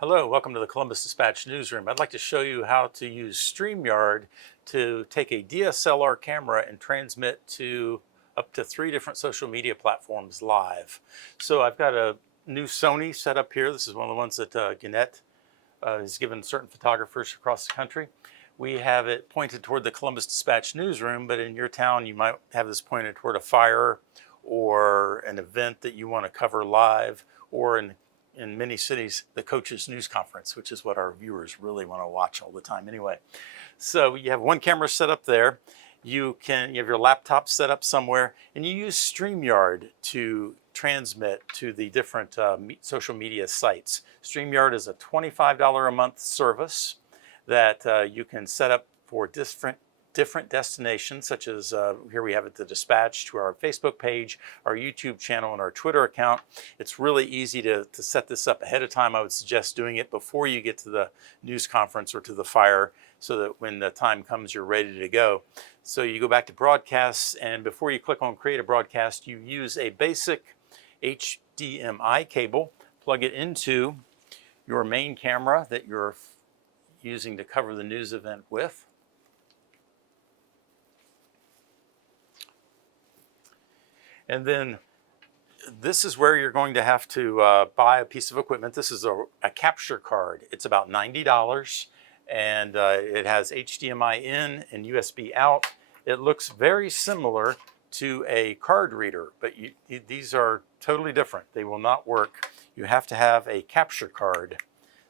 Hello, welcome to the Columbus Dispatch Newsroom. I'd like to show you how to use Streamyard to take a DSLR camera and transmit to up to 3 different social media platforms live. So I've got a new Sony set up here. This is one of the ones that Gannett has given certain photographers across the country. We have it pointed toward the Columbus Dispatch Newsroom, but in your town you might have this pointed toward a fire or an event that you want to cover live, or in many cities, the coach's news conference, which is what our viewers really want to watch all the time anyway. So you have one camera set up there. You have your laptop set up somewhere, and you use Streamyard to transmit to the different social media sites. Streamyard is a $25 a month service that you can set up for different destinations, such as here we have it, the Dispatch, to our Facebook page, our YouTube channel, and our Twitter account. It's really easy to set this up ahead of time. I would suggest doing it before you get to the news conference or to the fire, so that when the time comes, you're ready to go. So you go back to broadcasts, and before you click on create a broadcast, you use a basic HDMI cable, plug it into your main camera that you're using to cover the news event with. And then this is where you're going to have to buy a piece of equipment. This is a capture card. It's about $90, and it has HDMI in and USB out. It looks very similar to a card reader, but these are totally different. They will not work. You have to have a capture card.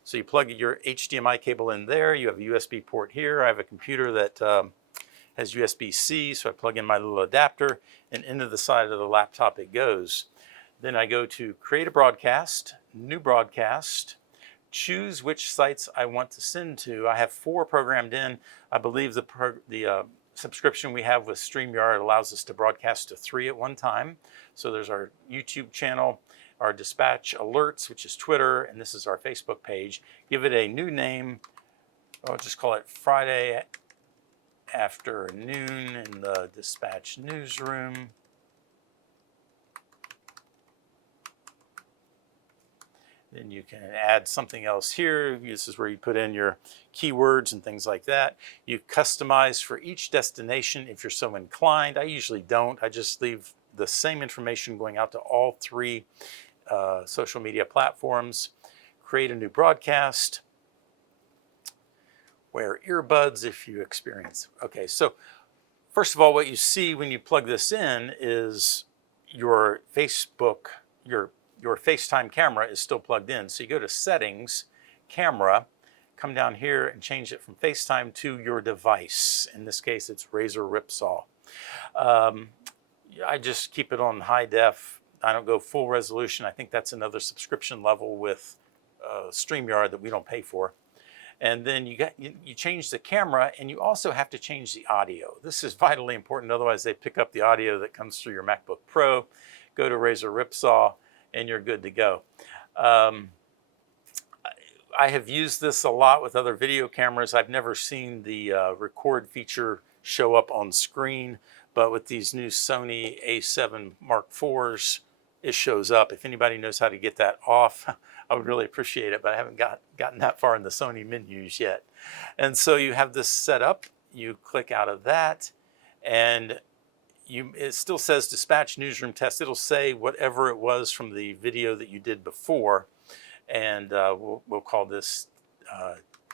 So you plug your HDMI cable in there. You have a USB port here. I have a computer that has USB-C, so I plug in my little adapter, and into the side of the laptop it goes. Then I go to create a broadcast, new broadcast, choose which sites I want to send to. I have 4 programmed in. I believe the subscription we have with StreamYard allows us to broadcast to 3 at one time. So there's our YouTube channel, our Dispatch Alerts, which is Twitter, and this is our Facebook page. Give it a new name. I'll just call it Friday Afternoon in the Dispatch Newsroom. Then you can add something else here. This is where you put in your keywords and things like that. You customize for each destination if you're so inclined. I usually don't. I just leave the same information going out to all 3 social media platforms. Create a new broadcast. Wear earbuds if you experience. Okay, so first of all, what you see when you plug this in is your Facebook, your FaceTime camera is still plugged in. So you go to Settings, Camera, come down here and change it from FaceTime to your device. In this case, it's Razor Ripsaw. I just keep it on high def. I don't go full resolution. I think that's another subscription level with StreamYard that we don't pay for. And then you change the camera, and you also have to change the audio. This is vitally important, otherwise they pick up the audio that comes through your MacBook Pro. Go to Razor Ripsaw, and you're good to go. I have used this a lot with other video cameras. I've never seen the record feature show up on screen, but with these new Sony A7 Mark IVs, it shows up. If anybody knows how to get that off, I would really appreciate it, but I haven't gotten that far in the Sony menus yet. And so you have this set up, you click out of that, and it still says Dispatch Newsroom Test. It'll say whatever it was from the video that you did before, and we'll call this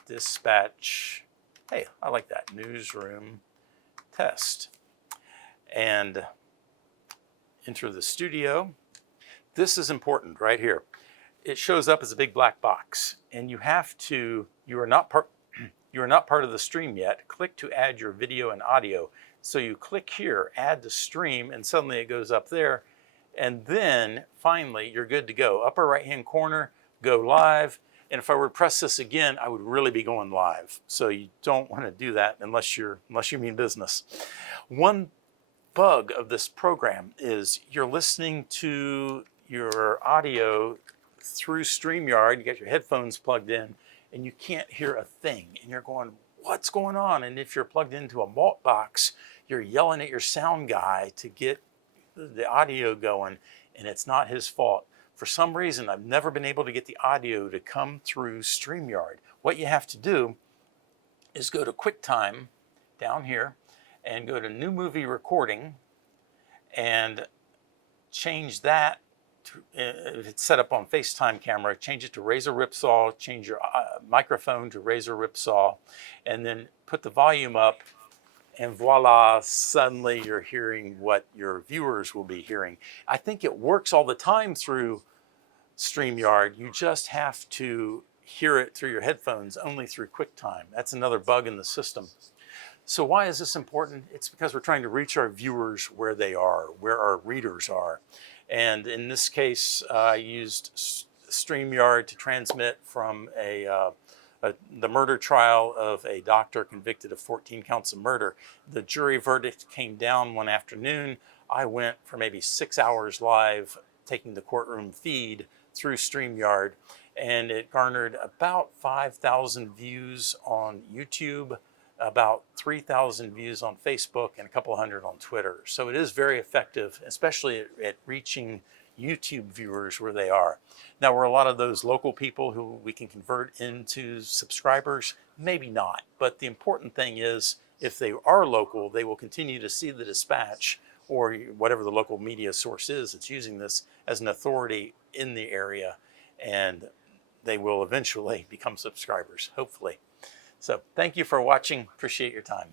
Dispatch, hey, I like that, Newsroom Test. And enter the studio. This is important right here. It shows up as a big black box, and you are not part of the stream yet. Click to add your video and audio. So you click here, add to stream, and suddenly it goes up there. And then finally, you're good to go. Upper right-hand corner, go live. And if I were to press this again, I would really be going live. So you don't want to do that unless you mean business. One bug of this program is you're listening to your audio through StreamYard. You got your headphones plugged in, and you can't hear a thing. And you're going, what's going on? And if you're plugged into a malt box, you're yelling at your sound guy to get the audio going, and it's not his fault. for some reason, I've never been able to get the audio to come through StreamYard. What you have to do is go to QuickTime down here and go to New Movie Recording and change that to, if it's set up on FaceTime camera, change it to Razor Ripsaw, change your microphone to Razor Ripsaw, and then put the volume up, and voila, suddenly you're hearing what your viewers will be hearing. I think it works all the time through StreamYard. You just have to hear it through your headphones only through QuickTime. That's another bug in the system. So why is this important? It's because we're trying to reach our viewers where they are, where our readers are. And in this case, I used StreamYard to transmit from the murder trial of a doctor convicted of 14 counts of murder. The jury verdict came down one afternoon. I went for maybe 6 hours live, taking the courtroom feed through StreamYard, and it garnered about 5,000 views on YouTube, about 3,000 views on Facebook, and a couple hundred on Twitter. So it is very effective, especially at reaching YouTube viewers where they are. Now, were a lot of those local people who we can convert into subscribers? Maybe not. But the important thing is, if they are local, they will continue to see the dispatch or whatever the local media source is that's using this as an authority in the area, and they will eventually become subscribers, hopefully. So thank you for watching. Appreciate your time.